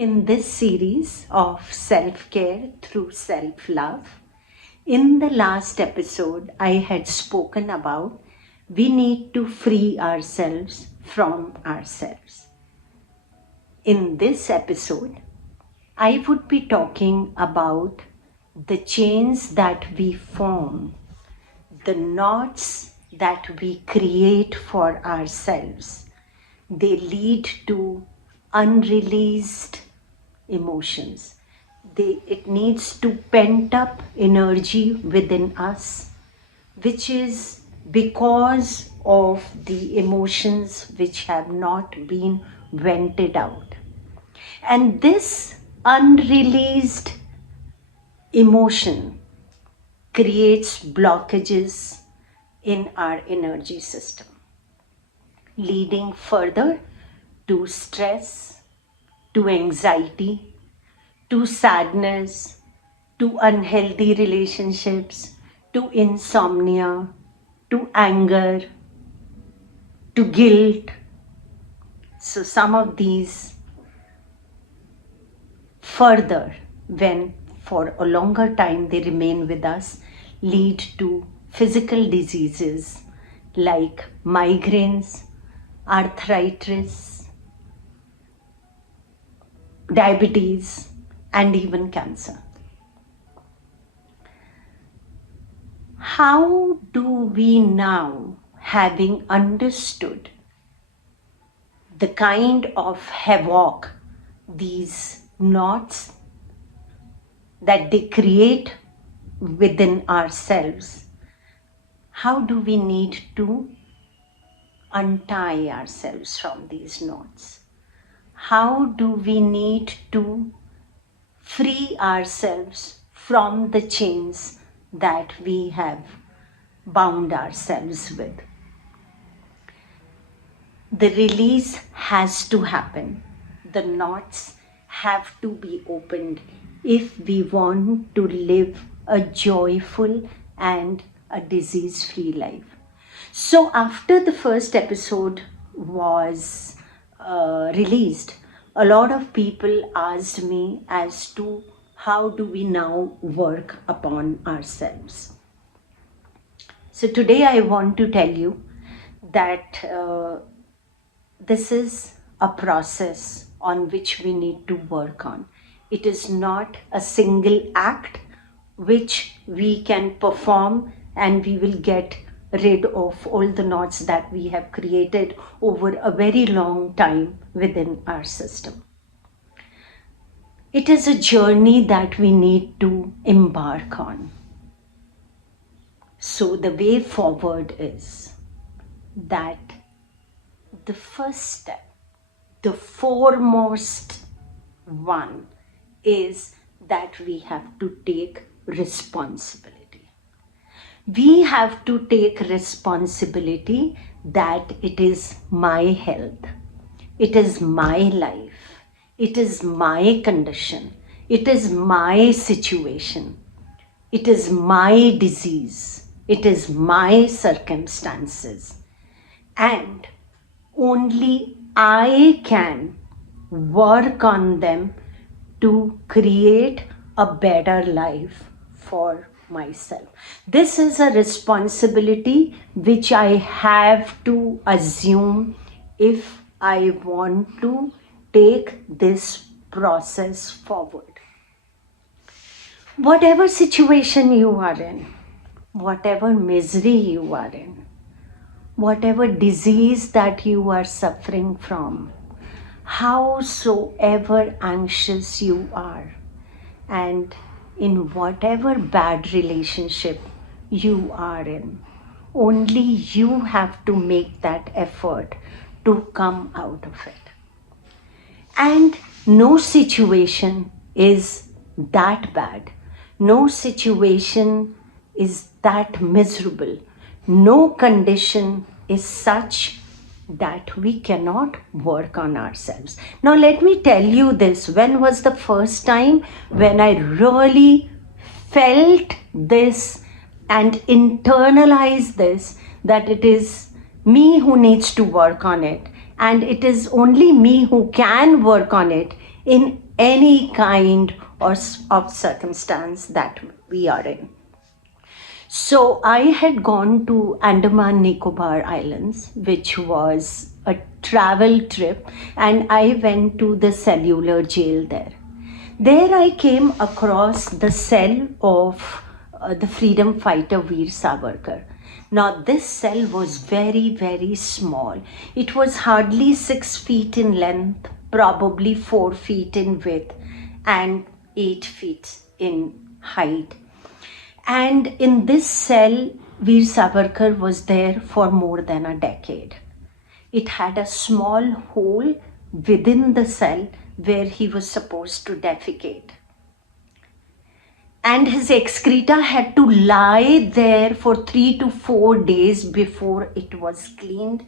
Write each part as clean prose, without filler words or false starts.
In this series of self-care through self-love, in the last episode, I had spoken about we need to free ourselves from ourselves. In this episode, I would be talking about the chains that we form, the knots that we create for ourselves. They lead to unreleased emotions. It needs to pent up energy within us, which is because of the emotions which have not been vented out. And this unreleased emotion creates blockages in our energy system, leading further to stress, to anxiety, to sadness, to unhealthy relationships, to insomnia, to anger, to guilt. So some of these further, when for a longer time they remain with us, lead to physical diseases like migraines, arthritis, diabetes, and even cancer. How do we now, having understood the kind of havoc these knots that they create within ourselves, how do we need to untie ourselves from these knots? How do we need to free ourselves from the chains that we have bound ourselves with? The release has to happen. The knots have to be opened if we want to live a joyful and a disease-free life. So after the first episode was released, a lot of people asked me as to how do we now work upon ourselves. So today I want to tell you that this is a process on which we need to work on. It is not a single act which we can perform and we will get rid of all the knots that we have created over a very long time within our system. It is a journey that we need to embark on. So the way forward is that the first step, the foremost one, is that we have to take responsibility. We have to take responsibility that it is my health, it is my life, it is my condition, it is my situation, it is my disease, it is my circumstances, and only I can work on them to create a better life for myself. This is a responsibility which I have to assume if I want to take this process forward. Whatever situation you are in, whatever misery you are in, whatever disease that you are suffering from, howsoever anxious you are, and in whatever bad relationship you are in, only you have to make that effort to come out of it. And no situation is that bad. No situation is that miserable. No condition is such that we cannot work on ourselves. Now let me tell you this. When was the first time when I really felt this and internalized this, that it is me who needs to work on it, and it is only me who can work on it in any kind of circumstance that we are in. So I had gone to Andaman Nicobar Islands, which was a travel trip, and I went to the cellular jail there. There I came across the cell of the freedom fighter Veer Savarkar. Now this cell was very, very small. It was hardly 6 feet in length, probably 4 feet in width, and 8 feet in height. And in this cell, Veer Savarkar was there for more than a decade. It had a small hole within the cell where he was supposed to defecate. And his excreta had to lie there for 3 to 4 days before it was cleaned.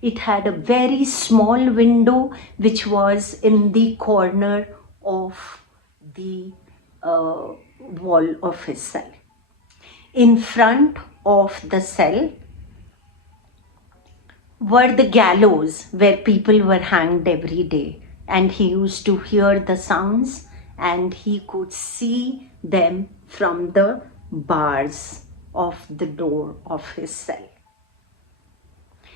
It had a very small window which was in the corner of the wall of his cell. In front of the cell were the gallows where people were hanged every day, and he used to hear the sounds and he could see them from the bars of the door of his cell.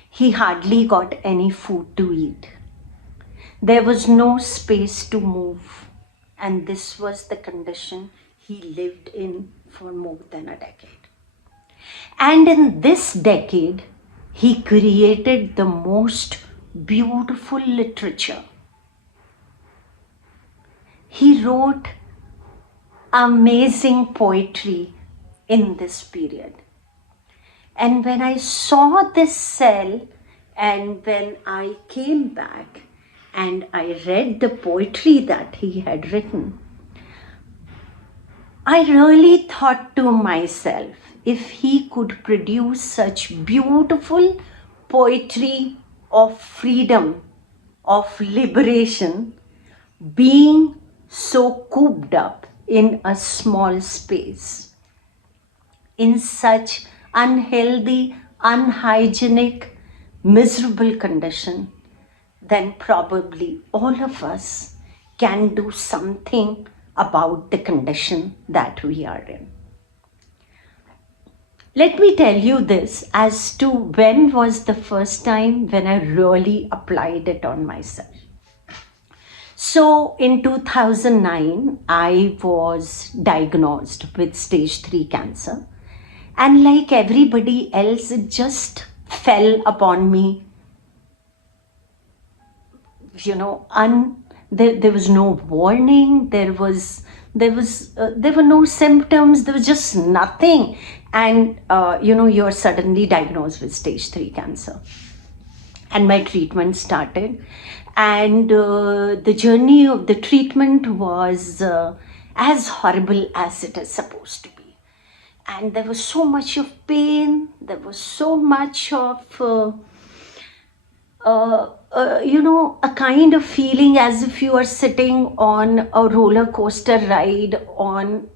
He hardly got any food to eat. There was no space to move, and this was the condition he lived in for more than a decade. And in this decade, he created the most beautiful literature. He wrote amazing poetry in this period. And when I saw this cell, and when I came back and I read the poetry that he had written, I really thought to myself, if he could produce such beautiful poetry of freedom, of liberation, being so cooped up in a small space, in such unhealthy, unhygienic, miserable condition, then probably all of us can do something about the condition that we are in. Let me tell you this as to when was the first time when I really applied it on myself. So in 2009, I was diagnosed with stage 3 cancer. And like everybody else, it just fell upon me, there was no warning, there were no symptoms, there was just nothing. And, you're suddenly diagnosed with stage 3 cancer. And my treatment started. And the journey of the treatment was as horrible as it is supposed to be. And there was so much of pain, there was so much of, a kind of feeling as if you are sitting on a roller coaster ride on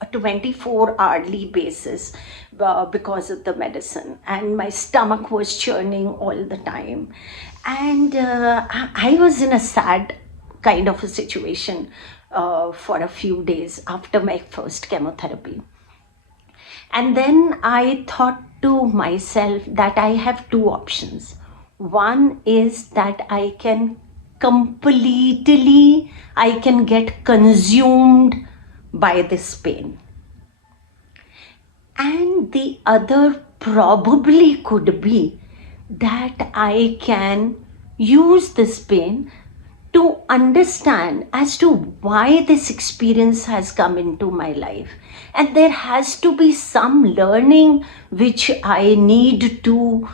a 24-hourly basis because of the medicine. And my stomach was churning all the time. And I was in a sad kind of a situation for a few days after my first chemotherapy. And then I thought to myself that I have two options. One is that I can get consumed by this pain. And the other probably could be that I can use this pain to understand as to why this experience has come into my life. And there has to be some learning which I need to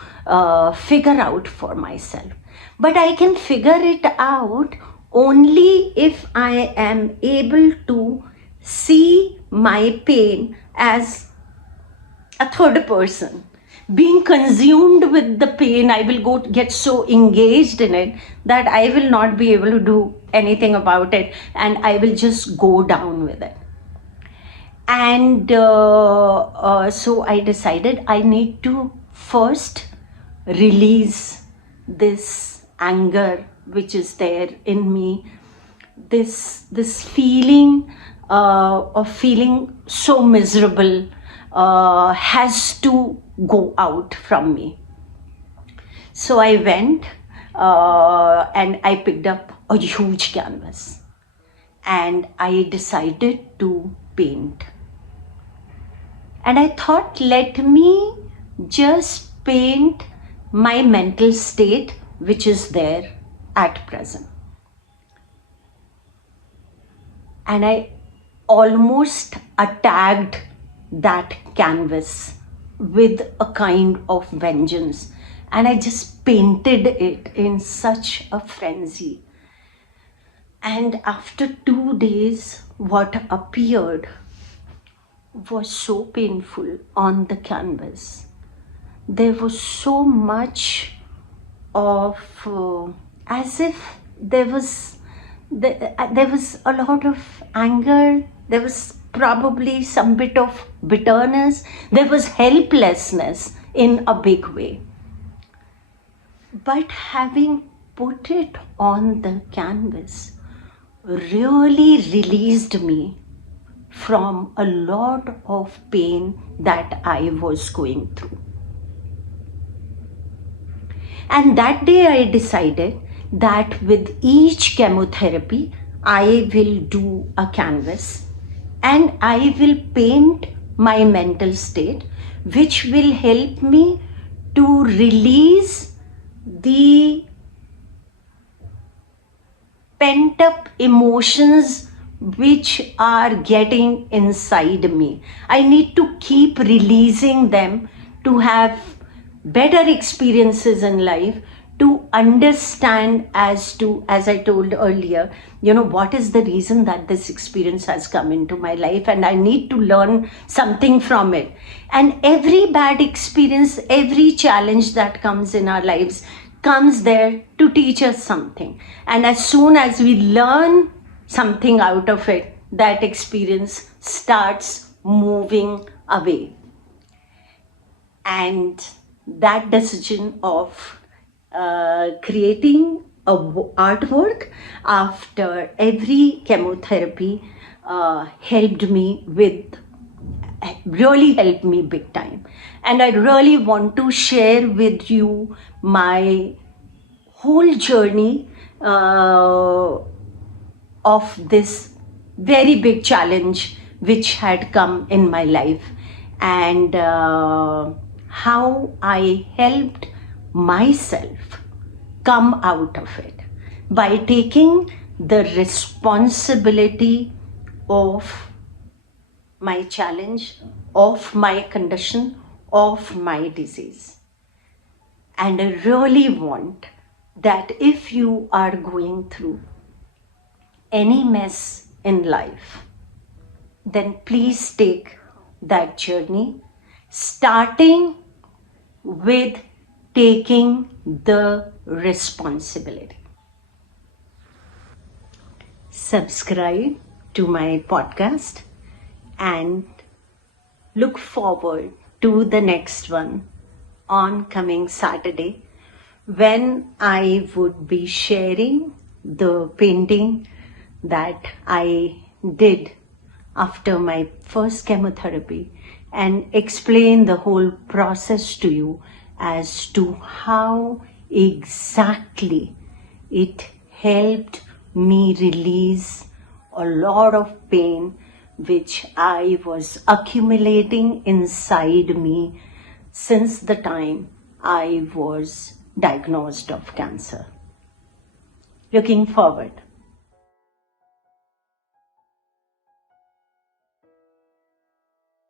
figure out for myself. But I can figure it out only if I am able to see my pain as a third person. Being consumed with the pain, I will get so engaged in it that I will not be able to do anything about it, and I will just go down with it. And so I decided I need to first release this anger which is there in me, this feeling of feeling so miserable has to go out from me. So I went and I picked up a huge canvas and I decided to paint. And I thought, let me just paint my mental state, which is there at present. And I almost attacked that canvas with a kind of vengeance. And I just painted it in such a frenzy. And after 2 days, what appeared was so painful on the canvas. There was so much of as if there was a lot of anger. There was probably some bit of bitterness. There was helplessness in a big way. But having put it on the canvas really released me from a lot of pain that I was going through. And that day I decided that with each chemotherapy, I will do a canvas and I will paint my mental state, which will help me to release the pent up emotions which are getting inside me. I need to keep releasing them to have better experiences in life, to understand as I told earlier, what is the reason that this experience has come into my life, and I need to learn something from it. And every bad experience, every challenge that comes in our lives comes there to teach us something. And as soon as we learn something out of it, that experience starts moving away. And that decision of creating a artwork after every chemotherapy really helped me big time. And I really want to share with you my whole journey of this very big challenge which had come in my life, and how I helped myself come out of it by taking the responsibility of my challenge, of my condition, of my disease. And I really want that if you are going through any mess in life, then please take that journey, starting with taking the responsibility. Subscribe to my podcast and look forward to the next one on coming Saturday, when I would be sharing the painting that I did after my first chemotherapy and explain the whole process to you as to how exactly it helped me release a lot of pain which I was accumulating inside me since the time I was diagnosed of cancer. Looking forward.